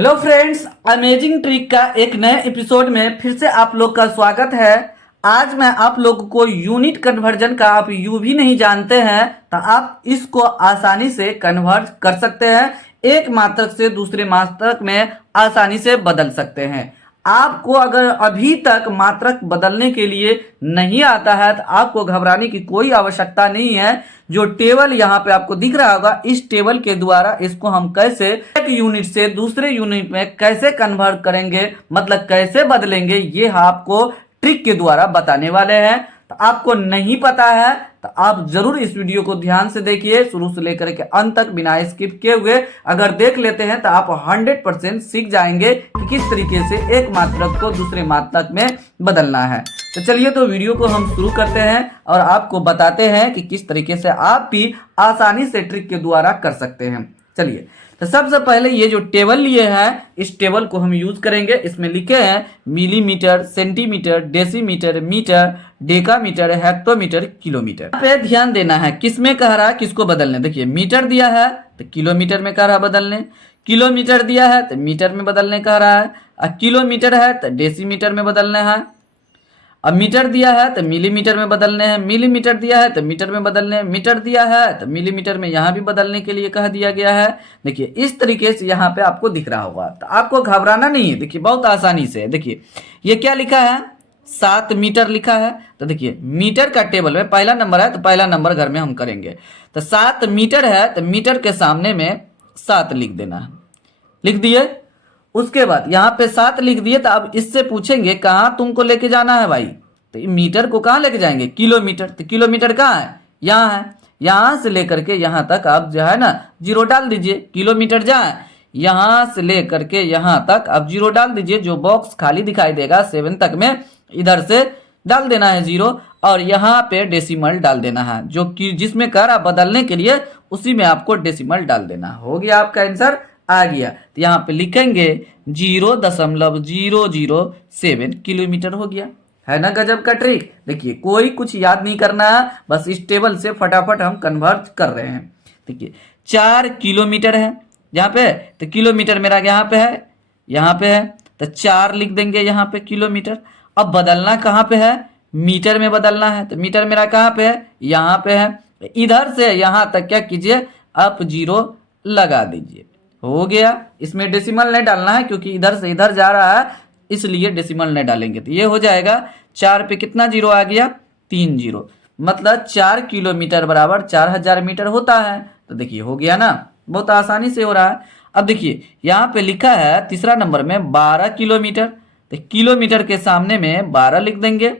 Hello friends, amazing trick का एक नए एपिसोड में फिर से आप लोग का स्वागत है। आज मैं आप लोग को यूनिट कन्वर्जन का आप यू भी नहीं जानते हैं तो आप इसको आसानी से कन्वर्ट कर सकते हैं, एक मात्रक से दूसरे मात्रक में आसानी से बदल सकते हैं। आपको अगर अभी तक मात्रक बदलने के लिए नहीं आता है तो आपको घबराने की कोई आवश्यकता नहीं है। जो टेबल यहाँ पे आपको दिख रहा होगा, इस टेबल के द्वारा इसको हम कैसे एक यूनिट से दूसरे यूनिट में कैसे कन्वर्ट करेंगे, मतलब कैसे बदलेंगे, ये आपको ट्रिक के द्वारा बताने वाले हैं। तो आपको नहीं पता है तो आप जरूर इस वीडियो को ध्यान से देखिए, शुरू से लेकर के अंत तक बिना स्किप किए हुए। अगर देख लेते हैं तो आप 100% सीख जाएंगे कि किस तरीके से एक मात्रक को दूसरे मात्रक में बदलना है। तो चलिए तो वीडियो को हम शुरू करते हैं और आपको बताते हैं कि किस तरीके से आप भी आसानी से ट्रिक के द्वारा कर सकते हैं। चलिए तो सबसे पहले ये जो टेबल लिए हैं, इस टेबल को हम यूज करेंगे। इसमें लिखे हैं millimetre, centimetre, decimetre, metre, decametre, hectometre, kilometre. यहाँ पे ध्यान देना है किसमें कह रहा है किसको बदलने। देखिए मीटर दिया है तो किलोमीटर में कह रहा है बदलने, किलोमीटर दिया है तो मीटर में बदलने कह रहा है, और किलोमीटर है तो डेसीमीटर में बदलना है। अब मीटर दिया है तो मिलीमीटर में बदलने हैं, मिलीमीटर दिया है तो मीटर में बदलने हैं, मीटर दिया है तो मिलीमीटर में यहाँ भी बदलने के लिए कह दिया गया है। देखिए इस तरीके से यहाँ पे आपको दिख रहा होगा, तो आपको घबराना नहीं है। देखिए बहुत आसानी से, देखिए ये क्या लिखा है, 7 मीटर लिखा है। तो देखिए मीटर का टेबल में पहला नंबर है तो पहला नंबर घर में हम करेंगे। तो 7 मीटर है तो मीटर के सामने में 7 लिख देना है, लिख दिए। उसके बाद यहाँ पे 7 लिख दिए तो अब इससे पूछेंगे कहाँ तुमको लेके जाना है भाई, तो मीटर को कहाँ लेके जाएंगे, किलोमीटर। तो किलोमीटर कहाँ है, यहाँ है। यहाँ से लेकर के यहाँ तक आप जो है ना जीरो डाल दीजिए। किलोमीटर जहाँ है यहाँ से लेकर के यहाँ तक आप जीरो डाल दीजिए। जो बॉक्स खाली दिखाई देगा 7 तक में, इधर से डाल देना है जीरो, और यहाँ पे डेसिमल डाल देना है। जो कि जिसमें कह रहा बदलने के लिए उसी में आपको डेसिमल डाल देना। हो गया आपका आंसर आ गया। तो यहाँ पे लिखेंगे 0.007 किलोमीटर हो गया। है ना गजब का ट्रिक। देखिए कोई कुछ याद नहीं करना है, बस इस टेबल से फटाफट हम कन्वर्ट कर रहे हैं। देखिए 4 किलोमीटर है यहाँ पे, तो किलोमीटर मेरा यहाँ पे है, यहाँ पे है तो 4 लिख देंगे यहाँ पे किलोमीटर। अब बदलना कहाँ पे है, मीटर में बदलना है। तो मीटर मेरा कहाँ पे है, यहाँ पे है। इधर से यहाँ तक क्या कीजिए, आप जीरो लगा दीजिए। हो गया। इसमें डेसिमल नहीं डालना है क्योंकि इधर से इधर जा रहा है, इसलिए डेसिमल नहीं डालेंगे। तो ये हो जाएगा 4 पे कितना जीरो आ गया, 3 जीरो, मतलब 4 किलोमीटर बराबर 4000 मीटर होता है। तो देखिए हो गया ना, बहुत आसानी से हो रहा है। अब देखिए यहाँ पे लिखा है तीसरा नंबर में 12 किलोमीटर, तो किलोमीटर के सामने में 12 लिख देंगे,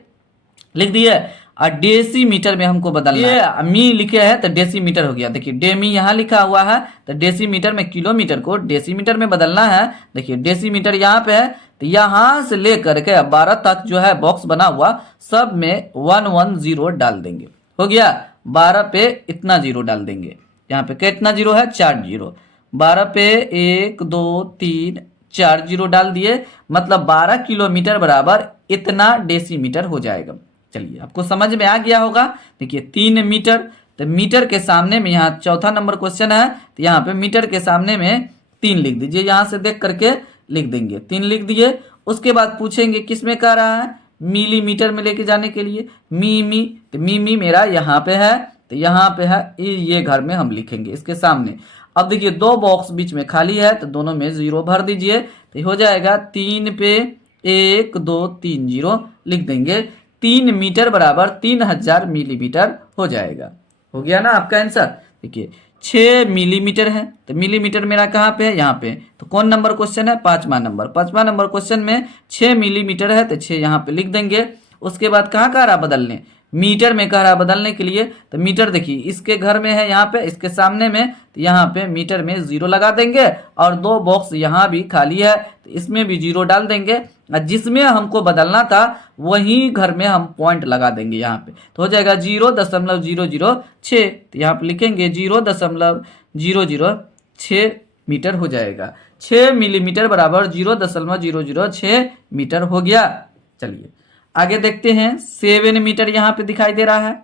लिख दिए। और डेसीमीटर में हमको बदलना है। मी लिखे है तो डेसीमीटर हो गया। देखिए डेमी यहाँ लिखा हुआ है तो डेसीमीटर में किलोमीटर को डेसीमीटर में बदलना है। देखिए डेसीमीटर यहाँ पे है तो यहाँ से लेकर के 12 तक जो है बॉक्स बना हुआ सब में 110 डाल देंगे। हो गया। 12 पे इतना जीरो डाल देंगे। यहाँ पे कितना जीरो है, 4 जीरो। 12 पे 1 2 3 4 जीरो डाल दिए, मतलब 12 किलोमीटर बराबर इतना डेसीमीटर हो जाएगा। चलिए आपको समझ में आ गया होगा। देखिए 3 मीटर, तो मीटर के सामने में यहाँ चौथा नंबर क्वेश्चन है तो यहाँ पे मीटर के सामने में 3 लिख दीजिए। यहाँ से देख करके लिख देंगे, 3 लिख दिए। उसके बाद पूछेंगे किस में कह रहा है, मिलीमीटर में लेके जाने के लिए। मी तो मी मेरा यहाँ पे है तो यहाँ पे है, ये घर में हम लिखेंगे इसके सामने। अब देखिए 2 बॉक्स बीच में खाली है तो दोनों में जीरो भर दीजिए। तो हो जाएगा 3 पे 1 2 3 जीरो लिख देंगे। 3 मीटर बराबर 3000 मिलीमीटर हो जाएगा। हो गया ना आपका आंसर। देखिए 6 मिलीमीटर है तो मिलीमीटर मेरा कहाँ पे है, यहाँ पे। तो कौन नंबर क्वेश्चन है, 5वां नंबर। 5वां नंबर क्वेश्चन में 6 मिलीमीटर है तो 6 यहाँ पे लिख देंगे। उसके बाद कहाँ कह रहा बदलने, मीटर में कह रहा बदलने के लिए। तो मीटर देखिए इसके घर में है, यहाँ पे इसके सामने में, तो यहाँ पे मीटर में जीरो लगा देंगे। और 2 बॉक्स यहाँ भी खाली है तो इसमें भी जीरो डाल देंगे। जिसमें हमको बदलना था वही घर में हम पॉइंट लगा देंगे यहाँ पे। तो हो जाएगा 0.006। तो यहाँ पे लिखेंगे 0.006 मीटर हो जाएगा। 6 मिलीमीटर बराबर 0.006 मीटर हो गया। चलिए आगे देखते हैं। 7 मीटर यहाँ पे दिखाई दे रहा है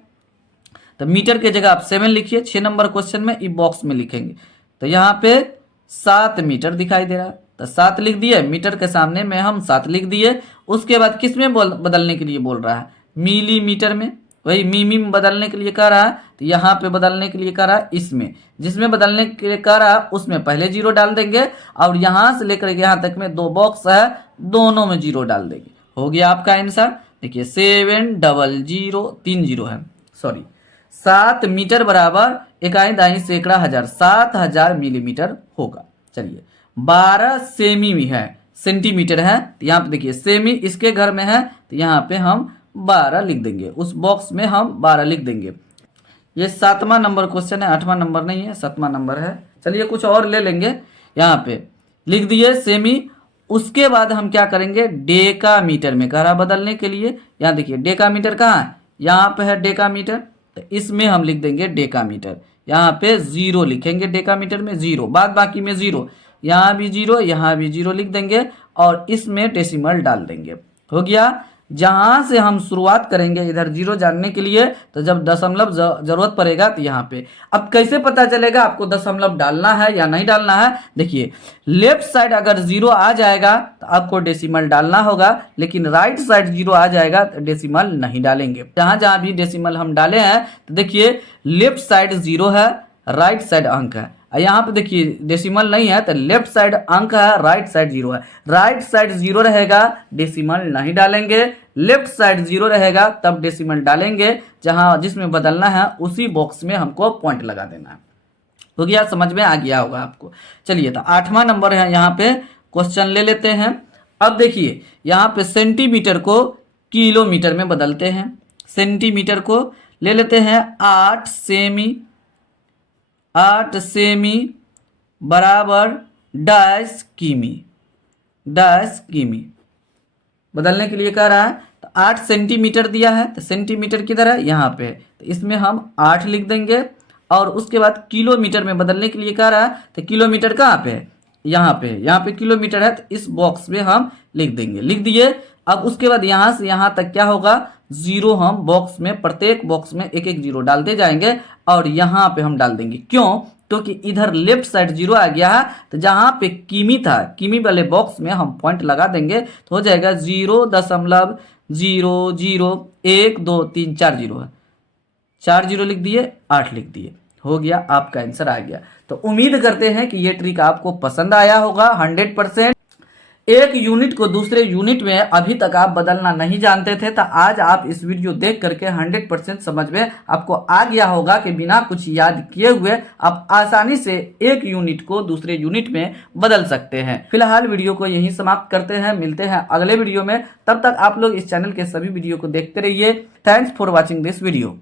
तो मीटर के जगह आप 7 लिखिए। 6 नंबर क्वेश्चन में ई बॉक्स में लिखेंगे। तो यहाँ पे 7 मीटर दिखाई दे रहा है तो 7 लिख दिए, मीटर के सामने में हम 7 लिख दिए। उसके बाद किस में बदलने के लिए बोल रहा है, मिलीमीटर में, वही मिमी में बदलने के लिए कह रहा है, तो यहाँ पे बदलने के लिए कह रहा है इसमें, जिसमें बदलने के लिए कह रहा है उसमें पहले जीरो डाल देंगे, और यहाँ से लेकर यहाँ तक में 2 बॉक्स है, दोनों में जीरो डाल देंगे। हो गया आपका आंसर। देखिए 700 है, सॉरी 7 मीटर बराबर इकाई दाई सैकड़ा हजार, 7000 मिलीमीटर होगा। चलिए 12 सेमी में है, सेंटीमीटर है, तो यहाँ पे देखिए सेमी इसके घर में है, तो यहाँ पे हम 12 लिख देंगे, उस बॉक्स में हम 12 लिख देंगे। ये 7वां नंबर क्वेश्चन है, 8वां नंबर नहीं है, 7वां नंबर है। चलिए कुछ और ले लेंगे, यहाँ पे लिख दिए सेमी। उसके बाद हम क्या करेंगे, डेका मीटर में कह रहा बदलने के लिए। यहाँ देखिए डेका मीटर कहाँ है, यहाँ पे है डेका मीटर, तो इसमें हम लिख देंगे डेका मीटर। यहाँ पे 0 लिखेंगे, डेका मीटर में 0, बाद बाकी में 0, यहाँ भी 0, यहाँ भी 0 लिख देंगे, और इसमें डेसिमल डाल देंगे। हो गया। जहां से हम शुरुआत करेंगे इधर 0 जानने के लिए, तो जब दशमलव जरूरत पड़ेगा तो यहाँ पे। अब कैसे पता चलेगा आपको दशमलव डालना है या नहीं डालना है, देखिए लेफ्ट साइड अगर 0 आ जाएगा तो आपको डेसिमल डालना होगा, लेकिन राइट साइड 0 आ जाएगा तो डेसिमल नहीं डालेंगे। जहां जहां भी डेसिमल हम डाले हैं, तो देखिए लेफ्ट साइड 0 है, राइट साइड अंक है। यहाँ पे देखिए डेसिमल नहीं है, तो लेफ्ट साइड अंक है, राइट साइड 0 है। राइट साइड 0 रहेगा, डेसिमल नहीं डालेंगे। लेफ्ट साइड 0 रहेगा, तब डेसिमल डालेंगे। जहां जिसमें बदलना है उसी बॉक्स में हमको पॉइंट लगा देना है। हो गया, समझ में आ गया होगा आपको। चलिए तो 8वां नंबर है, यहाँ पे क्वेश्चन ले लेते हैं। अब देखिए यहाँ पे सेंटीमीटर को किलोमीटर में बदलते हैं। सेंटीमीटर को ले लेते हैं 8 सेमी, 8 सेमी बराबर डैश किमी, डैश किमी बदलने के लिए कह रहा है। तो 8 सेंटीमीटर दिया है, तो सेंटीमीटर किधर है, यहाँ पे, तो इसमें हम 8 लिख देंगे। और उसके बाद किलोमीटर में बदलने के लिए कह रहा है, तो किलोमीटर कहाँ पे है, यहाँ पे, यहाँ पे किलोमीटर है, तो इस बॉक्स में हम लिख देंगे, लिख दिए। अब उसके बाद यहाँ से यहाँ तक क्या होगा, 0 हम बॉक्स में, प्रत्येक बॉक्स में एक एक 0 डालते जाएंगे, और यहाँ पे हम डाल देंगे। क्यों, क्योंकि इधर लेफ्ट साइड 0 आ गया है, तो जहाँ पे किमी था, किमी वाले बॉक्स में हम पॉइंट लगा देंगे, तो हो जाएगा 0.00 1 2 3 4 0 है, 4 0 लिख दिए, 8 लिख दिए। हो गया, आपका आंसर आ गया। तो उम्मीद करते हैं कि ये ट्रिक आपको पसंद आया होगा 100%। एक यूनिट को दूसरे यूनिट में अभी तक आप बदलना नहीं जानते थे, तो आज आप इस वीडियो देख करके 100% समझ में आपको आ गया होगा कि बिना कुछ याद किए हुए आप आसानी से एक यूनिट को दूसरे यूनिट में बदल सकते हैं। फिलहाल वीडियो को यहीं समाप्त करते हैं, मिलते हैं अगले वीडियो में। तब तक आप लोग इस चैनल के सभी वीडियो को देखते रहिए। Thanks for watching this video.